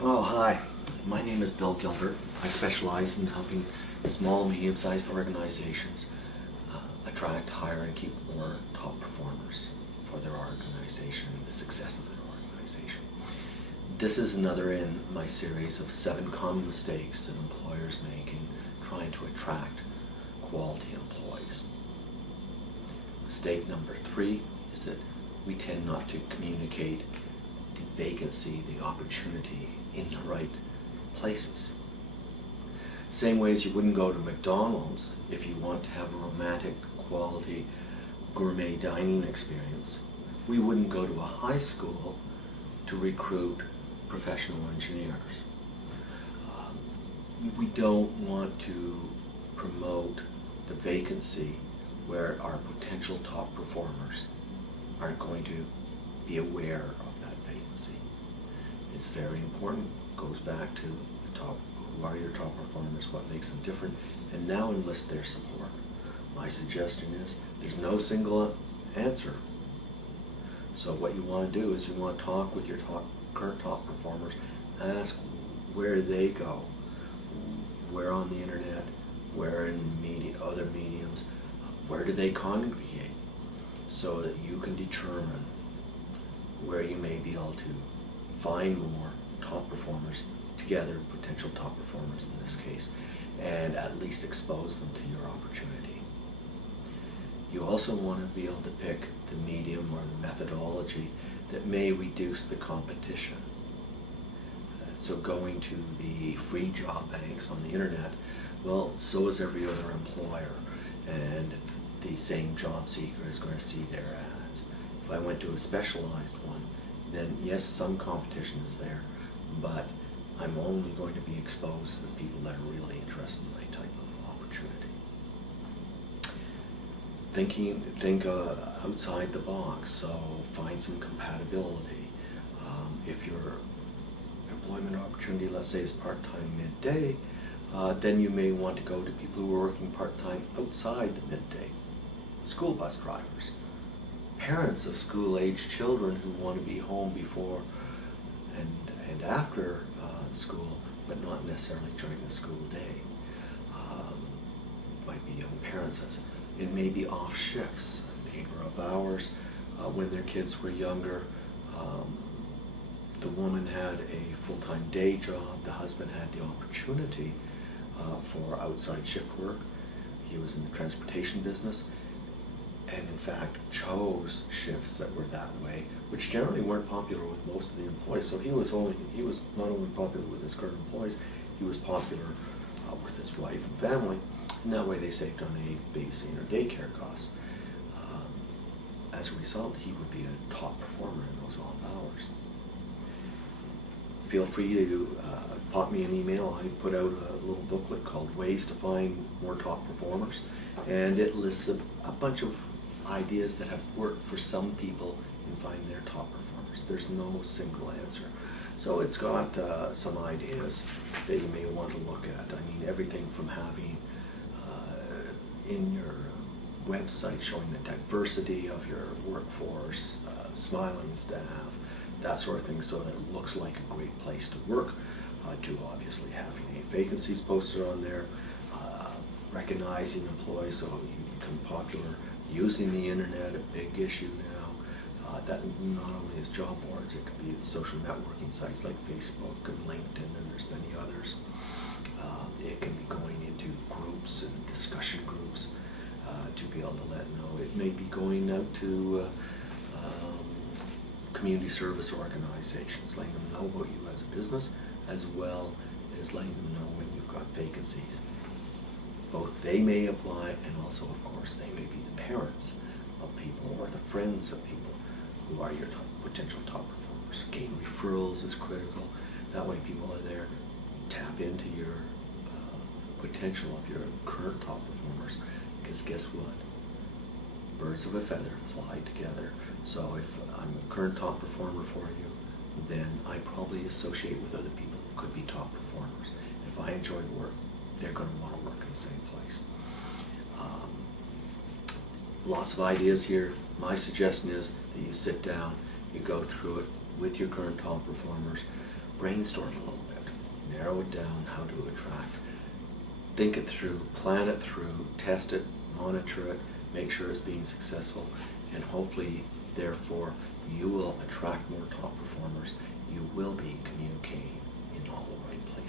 Oh, hi. My name is Bill Gilbert. I specialize in helping small, medium-sized organizations attract, hire, and keep more top performers for their organization and the success of their organization. This is another in my series of 7 common mistakes that employers make in trying to attract quality employees. Mistake number 3 is that we tend not to communicate the vacancy, the opportunity in the right places. Same way as you wouldn't go to McDonald's if you want to have a romantic, quality, gourmet dining experience. We wouldn't go to a high school to recruit professional engineers. We don't want to promote the vacancy where our potential top performers aren't going to be aware of that vacancy. It's very important. Goes back to the top, who are your top performers, what makes them different, and now enlist their support. My suggestion is there's no single answer. So what you want to do is you want to talk with your current top performers, ask where they go, where on the internet, where in other mediums, where do they congregate, so that you can determine where you may be able to find more top performers together, potential top performers in this case, and at least expose them to your opportunity. You also want to be able to pick the medium or the methodology that may reduce the competition. So going to the free job banks on the internet, well, so is every other employer, and the same job seeker is going to see their ads. If I went to a specialized one, then yes, some competition is there, but I'm only going to be exposed to the people that are really interested in my type of opportunity. Think outside the box, so find some compatibility. If your employment opportunity, let's say, is part-time midday, then you may want to go to people who are working part-time outside the midday. School bus drivers, parents of school-aged children who want to be home before and after school, but not necessarily during the school day. Might be young parents. It may be off shifts, a neighbor of ours, when their kids were younger. The woman had a full-time day job. The husband had the opportunity for outside shift work. He was in the transportation business, and in fact chose shifts that were that way, which generally weren't popular with most of the employees. So he was not only popular with his current employees, he was popular with his wife and family, and that way they saved on a babysitting or daycare costs. As a result, he would be a top performer in those off hours. Feel free to pop me an email. I put out a little booklet called Ways to Find More Top Performers, and it lists a bunch of ideas that have worked for some people in finding their top performers. There's no single answer. So it's got some ideas that you may want to look at. I mean, everything from having in your website showing the diversity of your workforce, smiling staff, that sort of thing, so that it looks like a great place to work, to obviously having vacancies posted on there, recognizing employees so you become popular, using the internet, a big issue now. That not only is job boards, it could be social networking sites like Facebook and LinkedIn, and there's many others. It can be going into groups and discussion groups to be able to let know. It may be going out to community service organizations, letting them know about you as a business, as well as letting them know when you've got vacancies. Both they may apply, and also, of course, they may be the parents of people or the friends of people who are your potential top performers. Gain referrals is critical. That way people are there. Tap into your potential of your current top performers, because guess what? Birds of a feather fly together. So if I'm a current top performer for you, then I probably associate with other people who could be top performers. If I enjoy work, they're going to want to work in the same place. Lots of ideas here. My suggestion is that you sit down, you go through it with your current top performers, brainstorm a little bit, narrow it down how to attract, think it through, plan it through, test it, monitor it, make sure it's being successful, and hopefully, therefore, you will attract more top performers. You will be communicating in all the right places.